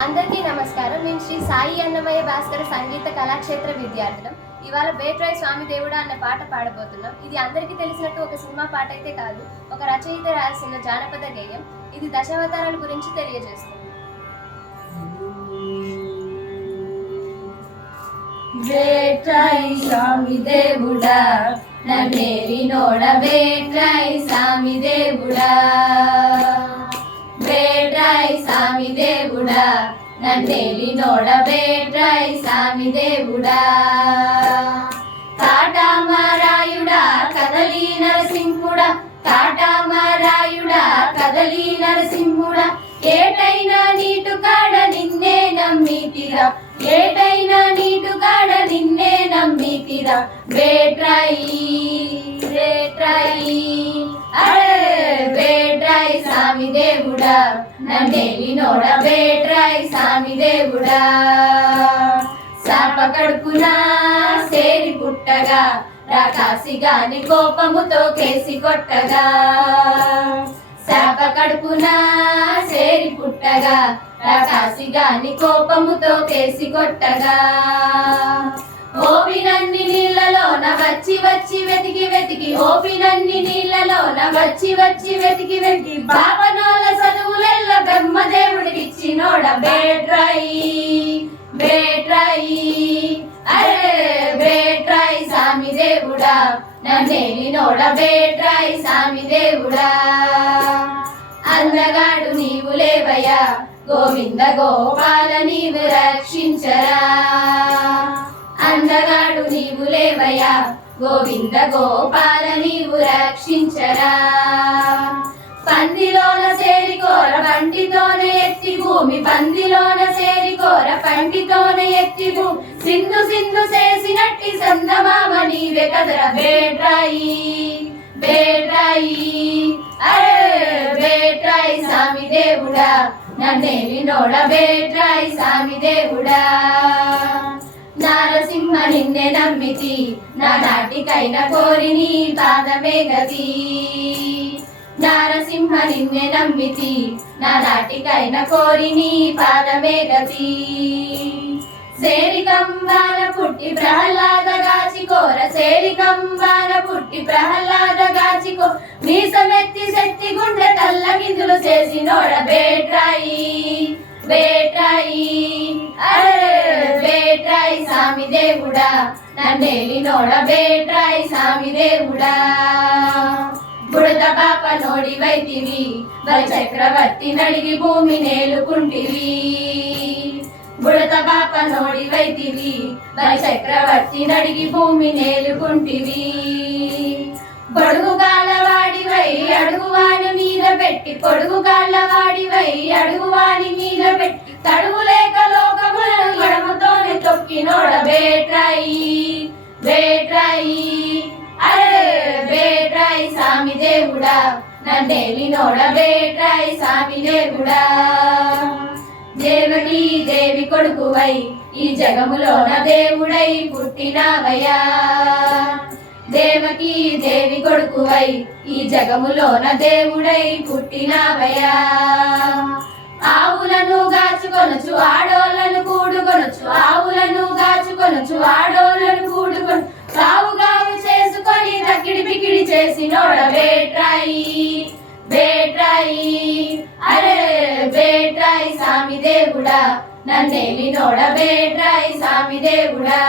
అందరికీ నమస్కారం. నేను శ్రీ సాయి అన్నమయ్య భాస్కర సంగీత కళాక్షేత్ర విద్యార్థులం. ఇవాళ బేట్రాయి స్వామి దేవుడా అన్న పాట పాడబోతున్నాం. ఇది అందరికీ తెలిసినట్టు ఒక సినిమా పాట అయితే కాదు, ఒక రచయిత రాసిన జానపద గేయం. ఇది దశావతారాల గురించి తెలియజేస్తుంది. బేట్రాయి స్వామి దేవుడా నన్నేరి నోడ, బేట్రాయి స్వామి దేవుడా, బేట్రాయి స్వామి దేవుడా నన్నేలి నోడ, బేట్రాయి స్వామి దేవుడా. కాటామరాయుడా కదలి నరసింహుడా, కాటామరాయుడా కదలి నరసింహుడా, ఏటైనా నీటు కాడ నిన్నే నమ్మితిరా, ఏటైనా నీటు కాడ నిన్నే నమ్మితిరా. బేట్రాయి బేట్రాయి బేట్రాయి స్వామి దేవుడా నన్నేలి నోడ, బేట్రాయి స్వామి దేవుడా. శాప కడుపున సేరి పుట్టగా రాకాసి గాని కోపముతో కేసి కొట్టగా, శాప కడుపున సేరి పుట్టగా రాకాసి గాని కోపముతో కేసి కొట్టగా, ఓపినన్ని నీళ్ళలోన వచ్చి వచ్చి వెతికి వెతికి, ఓపినన్ని నీళ్ళలోన వచ్చి వచ్చి వెతికి వెతికి, బాపనోళ్ళ చదువులెల్ల బ్రహ్మదేవుడికి ఇచ్చినోడ, బేట్రాయి బేట్రాయి బేట్రాయి స్వామి దేవుడా నన్నేలి నోడ, బేట్రాయి స్వామి దేవుడా. అందగాడు నీవు లేవయ్యా గోవింద గోపాల నీవు రక్షించరా, అందగాడు నీవు లేవయ్యా గోవింద గోపాల నీవు రక్షించరా. పందిలోన సేరికోర పంటితోనే ఎత్తి భూమి, పందిలోన సేరికోర పంటితోనే ఎత్తి భూమి, సింధు సింధు చేసినట్టి సందమామ నీవే కదరా. బేట్రాయి బేట్రాయి బేట్రాయి స్వామి దేవుడా నన్నేలి నోడ, బేట్రాయి స్వామి దేవుడా. నారసింహ నిన్నే నమ్మితి, నా నాటికైనా కోరి నీ పాదమే గతి, నారసింహ నిన్నే నమ్మితి, నా నాటికైనా కోరి నీ పాదమే గతి. సేరికంబాన పుట్టి ప్రహ్లాద గాచికోర, సేరికంబాన పుట్టి ప్రహ్లాద గాచికో, మీసమెత్తి శక్తి గుండె తల్లగిందులు చేసినోడ, బేట్రాయి బేట్రాయి బేట్రాయి స్వామి దేవుడా నన్నేలి నోడ, బేట్రాయి స్వామి దేవుడా. బుడత పాప నోడి వైతివి, బలి చక్రవర్తి నడిగి భూమి నేలుకుంటివి, బుడత పాప నోడి వైతివి, బలి చక్రవర్తి నడిగి భూమి నేలుకుంటివి. పొడుగు కాళ్ళవాడివై అడుగువాని మీద పెట్టి, పొడుగు కాళ్ళవాడివై అడుగువాని మీద పెట్టి, తడుగు లేక లోకములను ఎడమతోనే తొక్కినోడ, బేట్రాయి బేట్రాయి బేట్రాయి స్వామి దేవుడా నన్నేలి నోడ, బేట్రాయి స్వామి దేవుడా. దేవకి దేవి కొడుకువై ఈ జగములోన దేవుడై పుట్టినావయ్యా, దేవకి దేవి కొడుకువై ఈ జగములోన దేవుడై పుట్టినావయ్యా. ఆవులను గాచుకొనొచ్చు ఆడోళ్ళను కూడుకొనొచ్చు, ఆవులను గాచుకొనొచ్చు ఆడోళ్ళను కూడుకొను, కావు గావు చేసుకొని తక్కిడి పికిడి చేసినోడ, బేట్రాయి బేట్రాయి బేట్రాయి స్వామి దేవుడా నన్నేలి నోడ, బేట్రాయి స్వామి దేవుడా.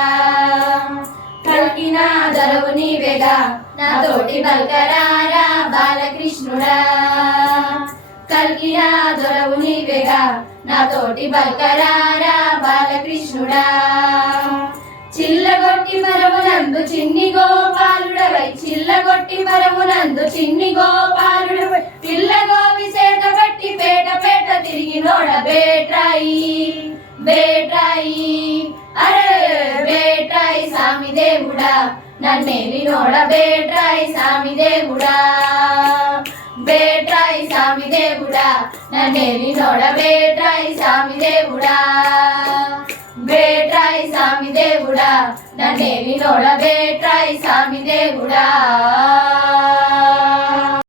కలికిన దొరవు నీవేగా నా తోటి బల్కరారా బాలకృష్ణుడా, కలికిన దొరవు నీవేగా నా తోటి బల్కరారా బాలకృష్ణుడా. చిల్లగొట్టి మరమునందు చిన్ని గోపాలుడవై, చిల్లగొట్టి మరమునందు చిన్ని గోపాలుడవై, పిల్ల గోవి చేత పట్టి పేట పేట తిరిగినోడ, బేట్రాయి బేట్రాయి బేట్రాయి స్వామి దేవుడా నన్నేలి నోడ, బేట్రాయి స్వామి దేవుడా. బేట్రాయి స్వామి దేవుడా నన్నేలి నోడ, బేట్రాయి స్వామి దేవుడా. బేట్రాయి స్వామి దేవుడా నన్నేలి నోడ, బేట్రాయి స్వామి దేవుడా.